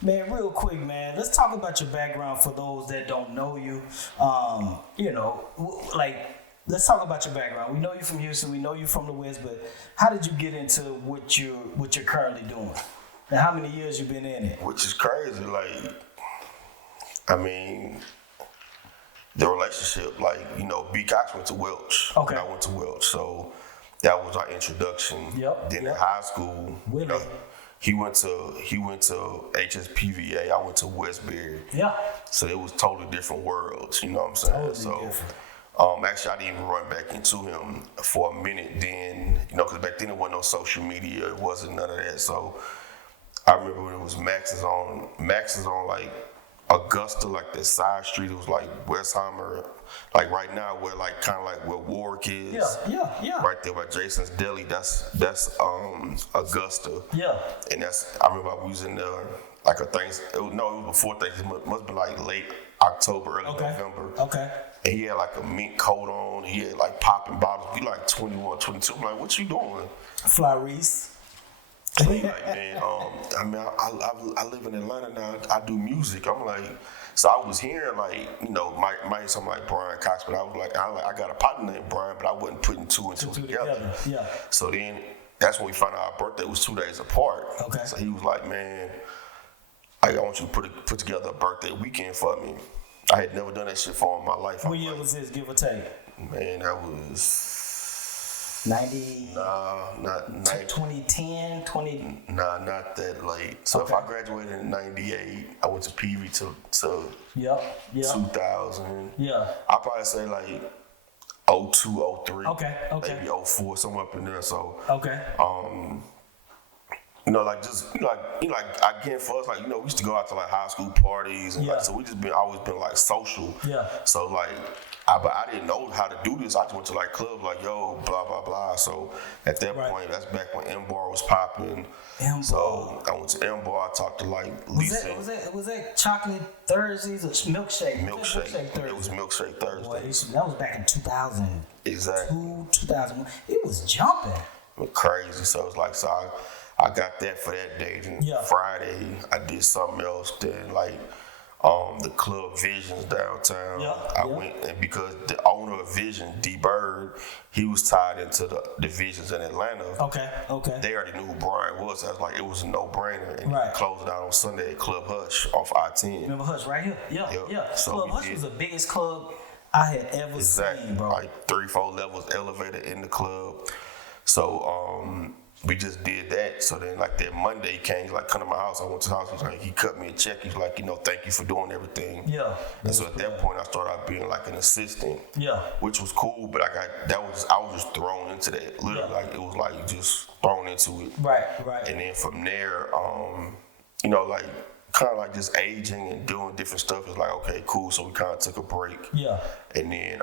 Man, real quick, man, let's talk about your background for those that don't know you. Let's talk about your background. We know you from Houston, we know you from the West, but how did you get into what you're currently doing? And how many years you been in it? Which is crazy. The relationship, B. Cox went to Welch. Okay. And I went to Welch, so that was our introduction. Yep. Then in high school, Willie. he went to HSPVA. I went to Westbury. Yeah. So it was totally different worlds. You know what I'm saying? Totally different. Actually, I didn't even run back into him for a minute then, because back then there wasn't no social media. It wasn't none of that. So I remember when it was Max's on like Augusta, like that side street. It was like Westheimer, like right now where kind of like where Warwick is. Yeah. Right there by Jason's Deli. That's Augusta. Yeah. And I remember I was in there like it was before Thanksgiving. It must have been like late October, early November. Okay. And he had like a mink coat on. He had like popping bottles. He like 21, 22. I'm like, what you doing? Fly Reese. So he like, man, I live in Atlanta now. I do music. I'm like, so I was hearing might something like Brian Cox, but I was like, I got a partner named Brian, but I wasn't putting two and two together. Yeah. So then that's when we found out our birthday was 2 days apart. Okay. So he was like, man, I want you to put together a birthday weekend for me. I had never done that shit for in my life. What year was this, give or take? Man, that was 90? Nah, not 90. 2010, 20? Nah, not that late. So if I graduated in 98, I went to PV to 2000. Yeah. I'll probably say like 02, 03. Okay. Maybe 04, somewhere up in there. So okay. Again, for us, we used to go out to like high school parties and so we just always been like social. Yeah. So but I didn't know how to do this. I just went to like clubs like, yo, blah, blah, blah. So at that point, that's back when M-Bar was popping. M-Bar. So I went to M-Bar, I talked to like Lisa. Was that Chocolate Thursdays or Milkshake? Milkshake Thursday. It was Milkshake Thursday. Boy, that was back in 2000. Exactly. 2001. It was jumping. Crazy. So it was I got that for that day. Then Friday, I did something else. Then the club Visions downtown. I went, and because the owner of Vision, D Bird, he was tied into the Visions in Atlanta. Okay. They already knew who Brian was. So I was like, it was a no-brainer. And he closed it out on Sunday at Club Hush off I-10. Remember Hush right here? Yeah. So Club Hush was the biggest club I had ever seen, bro. Like 3-4 levels elevator in the club. So we just did that. So then that Monday he came, come to my house. I went to the house. He cut me a check. He's like, thank you for doing everything. Yeah. And so at that point I started out being like an assistant. Yeah. Which was cool, but I was just thrown into that. Literally, it was just thrown into it. Right. And then from there, kind of just aging and doing different stuff. It's like, okay, cool. So we kind of took a break. Yeah. And then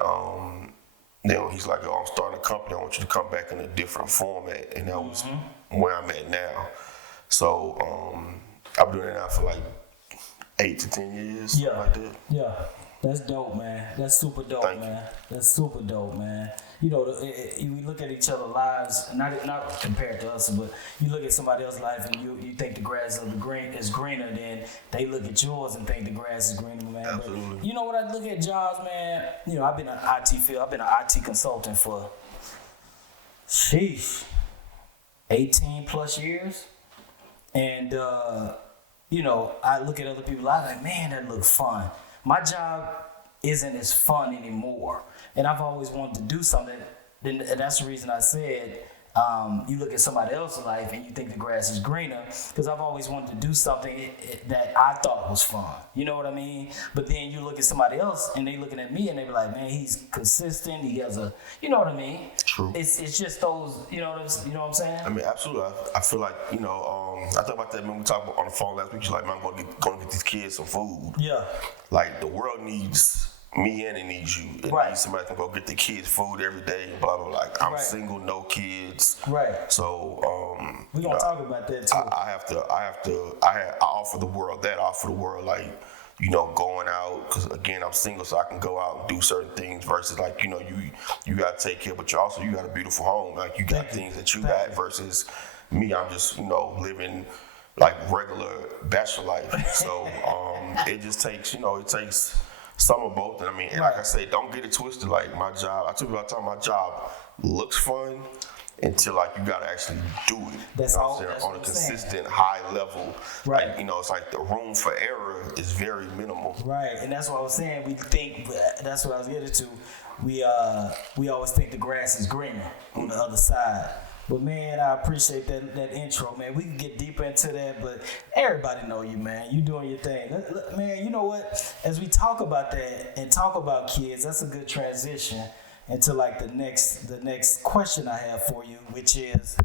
he's like, I'm starting a company. I want you to come back in a different format. And that was where I'm at now. So I've been doing it now for 8 to 10 years, something like that. Yeah. That's dope, man. That's super dope, man. That's super dope, man. We look at each other's lives, not compared to us, but you look at somebody else's life and you think the grass is greener, then they look at yours and think the grass is greener, man. Absolutely. But when I look at jobs, man, I've been in IT field. I've been an IT consultant for 18 plus years. And, I look at other people, I'm like, man, that looks fun. My job isn't as fun anymore. And I've always wanted to do something. And that's the reason I said, you look at somebody else's life and you think the grass is greener, because I've always wanted to do something that I thought was fun. You know what I mean? But then you look at somebody else and they looking at me and they be like, man, he's consistent. He has you know what I mean? True. It's just those, you know what I'm saying? I mean, absolutely. I feel like, I thought about that when we talked on the phone last week. She's like, man, I'm going to get these kids some food. Yeah. The world needs me and it needs you. It needs somebody that can go get the kids food every day and blah, blah, blah. I'm single, no kids. Right. So, we're going to talk about that too. I offer the world that. I offer the world going out, because again, I'm single, so I can go out and do certain things versus you got to take care, but you got a beautiful home. You got things that you got versus me. I'm just, living like regular bachelor life. So it just takes, it takes some of both. And I mean, and like I say, don't get it twisted. Like my job, I told you about the time my job looks fun until like you gotta actually do it. That's all. That's on a consistent high level. Right. Like, it's like the room for error is very minimal. Right, and that's what I was saying. We think that's what I was getting to. We always think the grass is greener on the other side. But man, I appreciate that intro, man. We can get deeper into that, but everybody know you, man. You doing your thing, man. You know what? As we talk about that and talk about kids, that's a good transition into like the next question I have for you, which is,